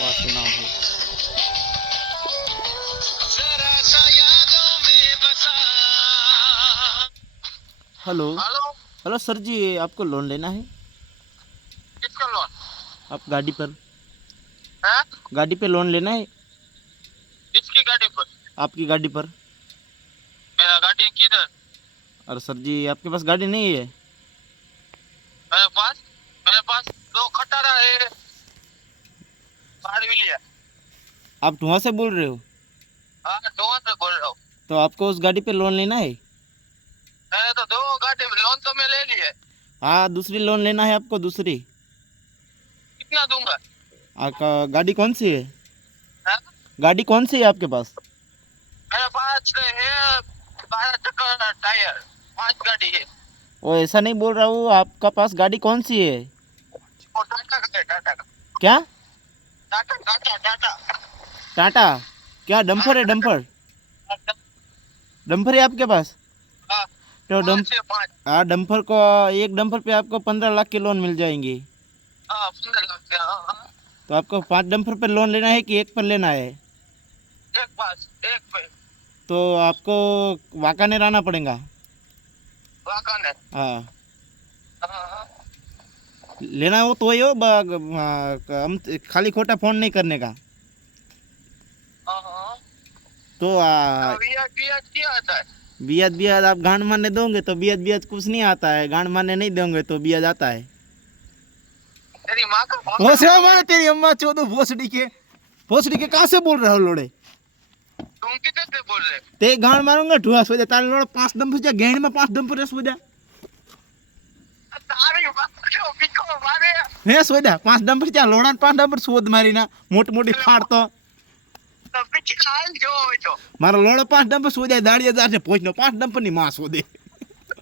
वासु नाम है। Hello. Hello. Hello sir जी, आपको लोन लेना है? किसका लोन आप गाड़ी पर है? लोन लेना है? किसकी गाड़ी पर? आपकी गाड़ी पर। मेरा गाड़ी किधर? अरे सर जी, आपके पास गाड़ी नहीं है? मेरे पास मेरे पास दो खटारा है, गाड़ी भी लिया। आप धुआं से बोल रहे हो? हाँ, दो से बोल रहा हूँ। तो आपको उस गाड़ी पे लोन लेना है? मैंने तो दो गाड़ी लोन तो मैं ले लिए। हाँ, दूसरी लोन लेना है आपको, दूसरी। कितना दूंगा? आपका गाड़ी कौन सी है? है? गाड़ी कौन सी है आपके पास? मेरे पास है 12 चक्कर टायर, 5 गाड़ी है। वो ऐसा नहीं बोल रहा हूँ, आपका पास गाड़ी कौन सी है? वो टाटा का है, टाटा का। क्या? टाटा टाटा टाटा। टाटा? क्या हाँ, डंपर है? टाटा। डंपर? टाटा। डंपर है आपके पास? हाँ, तो 5 हाँ, डंपर को, एक डंपर पे आपको 15 लाख के लोन मिल जाएंगे। हाँ, 15 लाख के। हाँ हाँ। तो आपको 5 डंपर पे लोन लेना है कि एक पर लेना है? एक पास एक पे। तो आपको वाकानेर आना पड़ेगा। वाकन है। हाँ, हाँ हाँ। लेना हो तो ही हो, हम खाली खोटा फ़ोन नहीं करने का। हाँ हाँ। तो ब्याज ब्याज क्या आता है? ब्याज ब्याज आप गांड मारने दोगे तो ब्याज ब्याज कुछ नहीं आता है, गांड मारने नहीं दोगे तो ब्याज आता है। तेरी माँ का हो भौसड़ा से है। मारे तेरी अम्मा चोदो भोसड़ी के कहाँ से बोल रहे हो लोड़े? तुम किधर से बोल रहे? ते गांड मारूंगा ठुआ सो जा तारे लोड़ा 5 डंपर जा गेंड में 5 डंपर सो जा। तारी बात जो बिको मारे। हे सो जा 5 डंपर जा लोड़ा 5 डंपर सोद मारी ना मोटी मोटी फाड़ तो तो पीछे हाल जो हो तो मारा लोड़ा 5 डंपर सो जा दाड़िया जा से पहुंचनो 5 डंपर नी मां सो दे।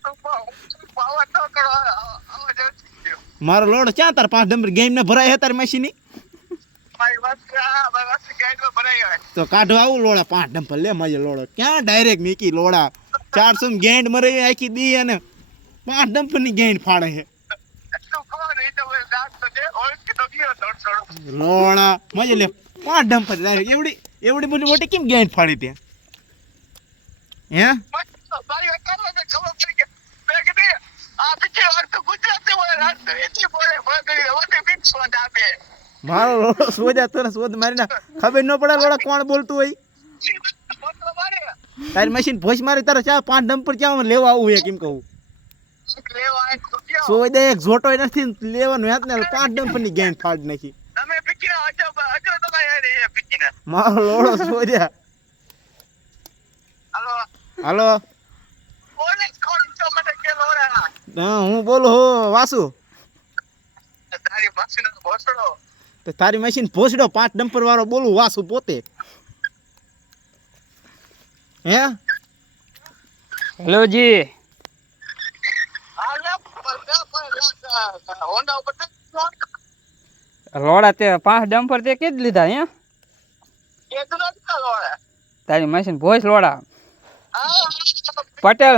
पावर तो करो आवाज आती मारा लोड़ा क्या तार 5 डंपर गेम ने भराय है तार मशीनी? भाई बस गाइड में बनाएगा। तो काढो आऊ लोड़ा 5 डंपर ले मजे लोड़ो क्या डायरेक्ट मीकी लोड़ा 400 में गेंड मरे आखी दी है 5 डंपर नी गेंड फाड़े है तो कौन नहीं तो मैं दांत तो दे और कि तो क्यों छोड़ो लोड़ा मजे ले 5 डंपर डायरेक्ट एवढी एवढी मोटी केम गेंड फाड़ी ते हैं? मत तो भाई कर ले खबर पड़ के बैग दे। आप पीछे और तो गुजराती बोले रास्ते इतनी बोले बोले वो तो बिच सोदा पे मारो लोड़ो सो जा तो सोद मारी ना खबर न पड़े लोड़ा कौन बोलतू होई मतलब मारे तारी मशीन भोज मारे तारा चा 5 डंपर चा लेवा आવું है केम कहू ले आए तो क्या सो दे एक झोटो નથી લેવાનું હાથ ને 5 ડંપર ની ગેંડ ફાડ નાખી हमें पीछे अजो अजो तो भाई अरे ये पीछे ना। મારો લોડો સો जा। हेलो હાલો। बोले कौन तो मत के लो रहा હું બોલું હો વાસુ। तारी मशीन भोसड़ो તો તારી મશીન ભોસડો 5 ડમ્પર વાળો બોલું વાસુ પોતે હે? हेलो जी। आले पर होंडा ऊपर लोड़ा ते 5 डंपर ते के लीधा है कितना का लो है? तारी मशीन भोज लोड़ा हां पटेल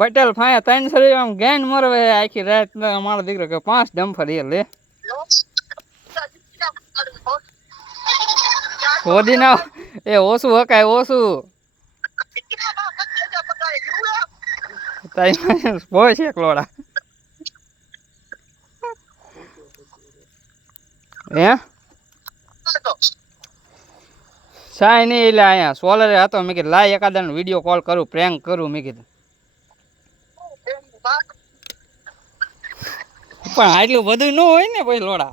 पटेल फाया 300 आम गैंड मरवे आखी रात ने हमारा दीकरो के 5 डंपर ये ले खोदी ना ए ओसु हकाय ओसु तारी मशीन भोज एक लोड़ा હે સાય નહીં એટલે અહીંયા સોલરે હતો મેં કીધું લાય એકાદાનો વિડીયો કોલ કરું પ્રેન્ક કરું મેં કીધું પણ આટલું બધું ન હોય ને ભાઈ લોડા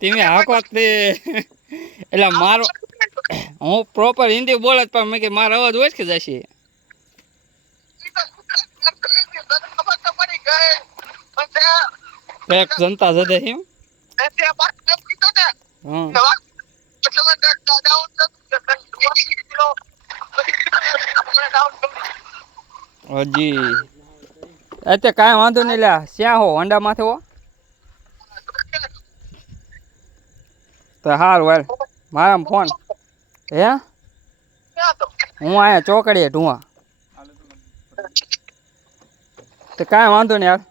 તમે હાકો તે એટલે મારો હું પ્રોપર હિન્દી બોલે પણ મેં કે મારો અવાજ હોય કે જશે ફેક જનતા જદે એમ હા હજી અત્યારે કાંઈ વાંધો નહીં લ્યા શ્યાં હો હોન્ડા માથે હો તો સારું હાલ મારા ફોન હે ક્યાં તો હું અહીંયા ચોકડીએ ઢુવા તો કાંઈ વાંધો નહીં યાર